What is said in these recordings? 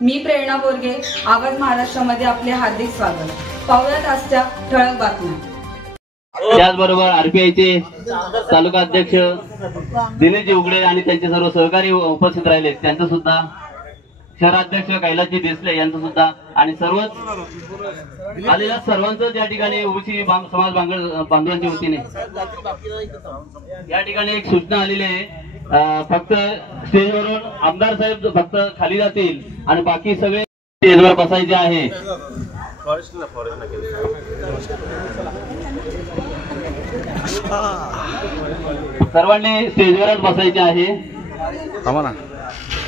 मी प्रेरणा बोरगे, आवाज महाराष्ट्रामध्ये आपले हार्दिक स्वागत। पाहुयात आजच्या ठळक बातम्या। त्याचबरोबर आरपीआयचे तालुका अध्यक्ष दिनेश उघडे आणि त्यांचे सर्व सहकारी उपस्थित राहिले, त्यांचं सुद्धा शहराध्यक्ष कैलासजी देसले यांचं सुद्धा आणि सर्वच आलेल्या सर्वांचं त्या ठिकाणी ओबीसी समाज बांधवांच्या वतीने या ठिकाणी एक सूचना आलेली आहे। फक्त स्टेजवरून आमदार साहेब फक्त खाली जातील आणि बाकी सगळे स्टेजवर बसायचे आहे। सर्वांनी स्टेजवरच बसायचे आहे।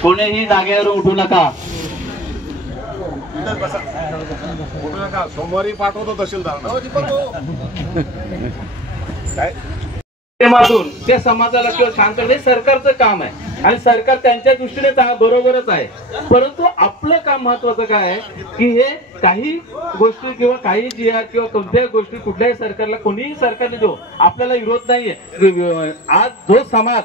कोणीही जागेवर उठू नका। सोमवारी पाठवतो तहसीलदारांना त्या समाजाला किंवा शांत करणे सरकारचं काम आहे आणि सरकार त्यांच्या दृष्टीने बरोबरच आहे, परंतु आपलं काम महत्वाचं काय आहे की हे काही गोष्टी किंवा काही GR किंवा कोणत्याही गोष्टी कुठल्याही सरकारला कोणीही सरकारने देऊ आपल्याला विरोध नाहीये। आज जो समाज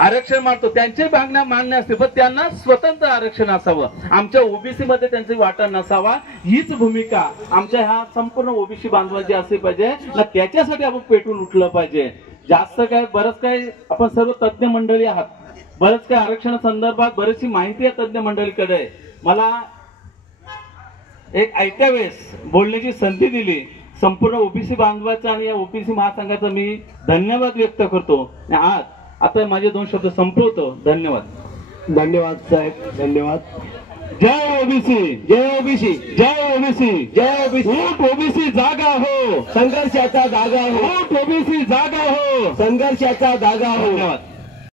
आरक्षण मानतो त्यांची मागण्या मान्य असते, पण त्यांना स्वतंत्र आरक्षण असावं, आमच्या ओबीसी मध्ये त्यांची वाटा नसावा, हीच भूमिका आमच्या ह्या संपूर्ण ओबीसी बांधवांची असली पाहिजे ना। त्याच्यासाठी आपण पेटून उठलं पाहिजे। जास्त काय बरंच काय आपण सर्व तज्ञ मंडळी आहात, बरंच काय आरक्षण संदर्भात बरीचशी माहिती आहे तज्ञ मंडळीकडे। मला एक ऐत्या वेळेस बोलण्याची संधी दिली संपूर्ण ओबीसी बांधवाचा आणि या ओबीसी महासंघाचा मी धन्यवाद व्यक्त करतो। आज आता माझे 2 शब्द संपवतो। धन्यवाद। धन्यवाद साहेब, धन्यवाद। जय ओबीसी, जय ओबीसी, जय ओबीसी, जय ओबीसी। ऊठ ओबीसी जागा हो, संघर्षाचा जागा हो। ऊठ ओबीसी जागा हो, संघर्षाचा जागा हो। धन्यवाद।